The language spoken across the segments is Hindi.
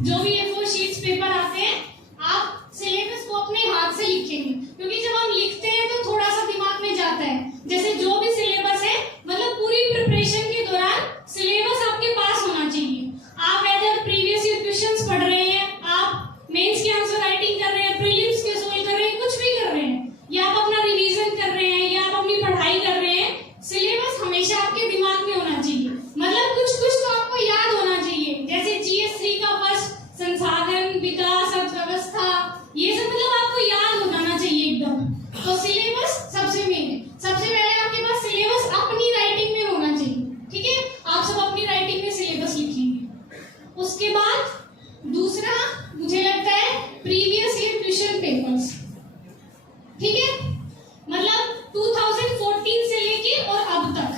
जो भी A4 शीट्स पेपर आते हैं, आप सिलेबस को अपने हाथ से लिखेंगे, क्योंकि जब हम लिखते हैं तो थोड़ा सा दिमाग में जाता है। जैसे जो भी सिलेबस है, मतलब पूरी प्रिपरेशन के दौरान सिलेबस आपके पास होना चाहिए। आप एदर प्रीवियस ईयर क्वेश्चंस पढ़ रहे हैं, आप मेंस की आंसर राइटिंग कर रहे हैं, प्रीलिम्स के सोल्व कर रहे हैं, कुछ भी कर रहे हैं, या आप अपना रिवीजन कर रहे हैं, या आप अपनी पढ़ाई कर रहे हैं, सिलेबस हमेशा आपके दिमाग में होना चाहिए। मतलब कुछ कुछ तो आपको याद होना चाहिए। जैसे GS3 का फर्स्ट संसाधन, विकास, अर्थव्यवस्था, ये सब मतलब आपको याद हो जाना चाहिए एकदम। तो सिलेबस सबसे मेन है। सबसे पहले आपके पास सिलेबस अपनी राइटिंग में होना चाहिए, ठीक है। आप सब अपनी राइटिंग में सिलेबस लिखेंगे। उसके बाद दूसरा मुझे लगता है प्रीवियस ईयर क्वेश्चन पेपर्स, ठीक है। मतलब 2014 से लेके और अब तक,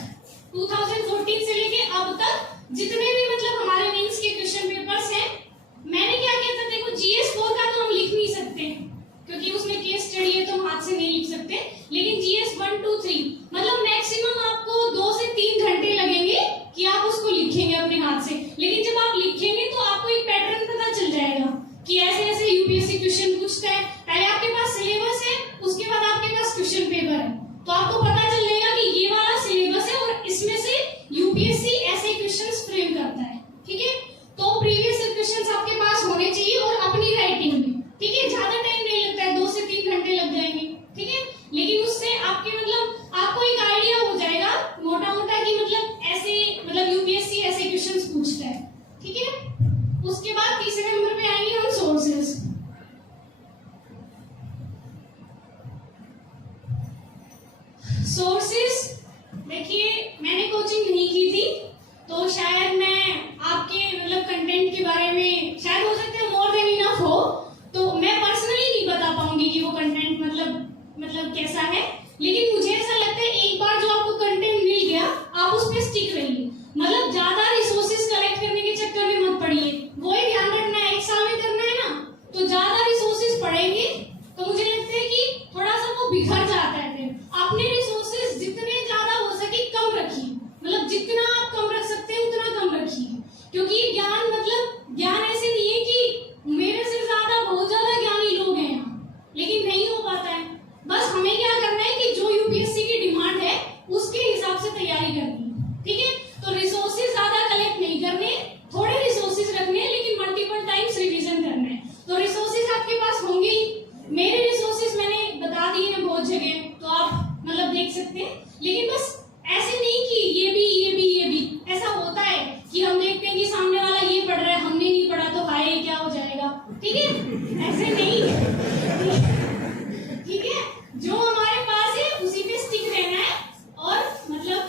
2014 से लेके अब तक जितने भी मतलब हमारे मेंस के क्वेश्चन पेपर्स हैं, मैंने क्या किया था, देखो GS4 का तो हम लिख नहीं सकते क्योंकि उसमें केस स्टडी है तो हम हाथ से नहीं लिख सकते, लेकिन GS1, 2, 3 मतलब मैक्सिमम आपको 2 से 3 घंटे लगेंगे कि आप उसको लिखेंगे अपने हाथ से। लेकिन जब आप लिखेंगे तो आपको एक पैटर्न पता चल जाएगा कि ऐसे ऐसे यूपीएससी क्वेश्चन पूछता है। पहले आपके पास सिलेबस है, उसके बाद आपके पास क्वेश्चन पेपर है, तो आपको पता चल जाएगा कि ये वाला सिलेबस है और इसमें से यूपीएससी ऐसे क्वेश्चंस फ्रेम करता है, ठीक है। तो प्रीवियस क्वेश्चंस आपके पास होने चाहिए और अपनी राइटिंग में, ठीक है। ज्यादा टाइम नहीं लगता है, 2 से 3 घंटे लग जाएंगे, ठीक है। लेकिन उससे आपके मतलब आपको एक आइडिया हो जाएगा मोटा मोटा कि मतलब ऐसे मतलब यूपीएससी ऐसे क्वेश्चंस पूछता है, ठीक है। उसके बाद तीसरे नंबर पे आएंगे हम सोर्सेज। सोर्सेज देखिए, मैंने कोचिंग नहीं की थी तो शायद मैं आपके मतलब कंटेंट के बारे में शायद हो सकता है मोर देन इनफ हो, तो मैं पर्सनली नहीं बता पाऊंगी कि वो कंटेंट मतलब कैसा है। लेकिन मुझे ऐसा लगता है एक बार जो आपको कंटेंट मिल गया, आप उस पर स्टिक रहिए। मतलब ज्यादा रिसोर्सेज कलेक्ट करने के चक्कर में मत पड़िए, वो ही ध्यान रखना है, 1 साल में करना है ना, तो ज्यादा रिसोर्सेज पढ़ेंगे तो मुझे लगता है कि थोड़ा सा वो बिखर जाता है। फिर अपने रिसोर्सेज जितने ज्यादा हो सके कम रखिए, मतलब जितना आप कम रख सकते हैं उतना कम रखिए, क्योंकि ज्ञान मतलब ज्ञान ऐसे नहीं है कि मेरे से ज्यादा बहुत ज्यादा ज्ञानी लोग हैं यहाँ, लेकिन नहीं हो पाता है। बस हमें क्या करना है कि जो यूपीएससी की डिमांड है उसके हिसाब से तैयारी करनी है, ठीक है। तो रिसोर्सेज ज्यादा कलेक्ट नहीं करने, थोड़े रिसोर्सेज रखने हैं, लेकिन मल्टीपल टाइम्स रिवीजन करना है। तो रिसोर्सेज आपके पास होंगे ही। मेरे रिसोर्सेज मैंने बता दिए हैं बहुत जगह, तो आप मतलब देख सकते हैं। लेकिन बस ऐसे नहीं कि ये भी ऐसा होता है कि हम देखते हैं कि सामने वाला ये पढ़ रहा है, हमने नहीं पढ़ा तो हाय क्या हो जाएगा, ठीक है। ऐसे नहीं, ठीक है। जो हमारे पास है उसी पे स्टिक रहना है और मतलब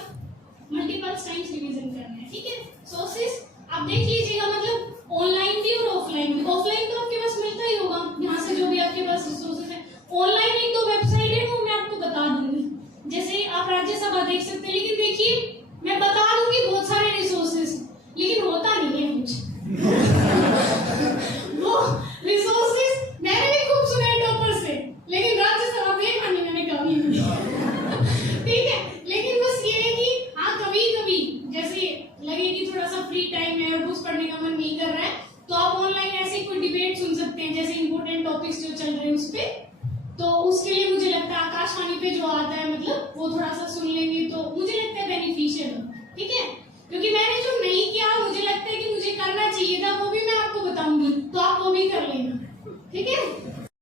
मल्टीपल टाइम्स रिवीजन करना है, ठीक है। सोर्सेज आप देख लीजिएगा, मतलब ऑनलाइन भी और ऑफलाइन भी। ऑफलाइन तो आपके पास मिलता ही होगा, यहाँ से जो भी आपके पास रिसोर्सेज है। ऑनलाइन 1-2 वेबसाइट है, वो मैं आपको बता दूंगी, जैसे आप राज्यसभा देख सकते हैं। लेकिन देखिए मैं बता दूंगी बहुत सारे रिसोर्सेज, लेकिन होता नहीं है कुछ वो रिसोर्सेज मैंने भी खूब सुने टॉपर से, लेकिन राज्यसभा देखा नहीं मैंने कभी भी ठीक है। लेकिन बस ये है कि हाँ कभी कभी जैसे लगे कि थोड़ा सा फ्री टाइम है और कुछ पढ़ने का मन नहीं कर रहा है, तो आप ऑनलाइन ऐसे कोई डिबेट सुन सकते हैं, जैसे इंपॉर्टेंट टॉपिक्स जो चल रहे हैं उस पे। तो उसके लिए मुझे लगता है आकाशवाणी पे जो आता है मतलब वो थोड़ा सा सुन लेंगे तो मुझे लगता है बेनिफिशियल, ठीक है। क्योंकि मैंने जो नहीं किया मुझे लगता है कि मुझे करना चाहिए था, वो भी मैं आपको बताऊंगी, तो आप वो भी कर लेना, ठीक है।